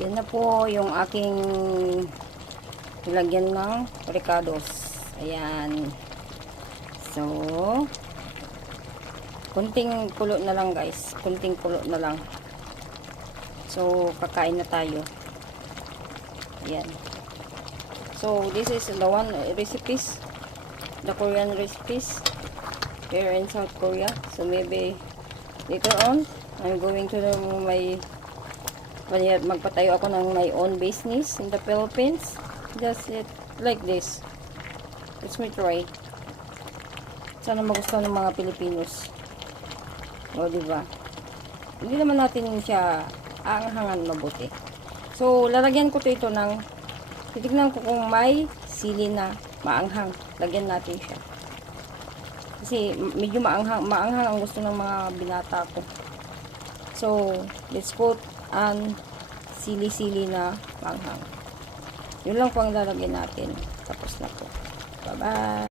Yan na po yung aking nilagyan ng ricados. Ayan. So, kunting kulo na lang guys. Kunting kulo na lang. So, kakain na tayo. Ayan. So, this is the one recipes. The Korean recipes. Here in South Korea. So, maybe later on, I'm going to magpatayo ako ng my own business in the Philippines. Just like this. Let's me try. Sana magustuhan ng mga Pilipinos. O, diba? Hindi naman natin siya aangangan mabuti. So, lalagyan ko ito ng, titignan ko kung may sili na maanghang. Lagyan natin siya. Kasi medyo maanghang ang gusto ng mga binata ko. So, let's put an sili-sili na maanghang. Yun lang po ang lalagyan natin. Tapos na po. Bye-bye!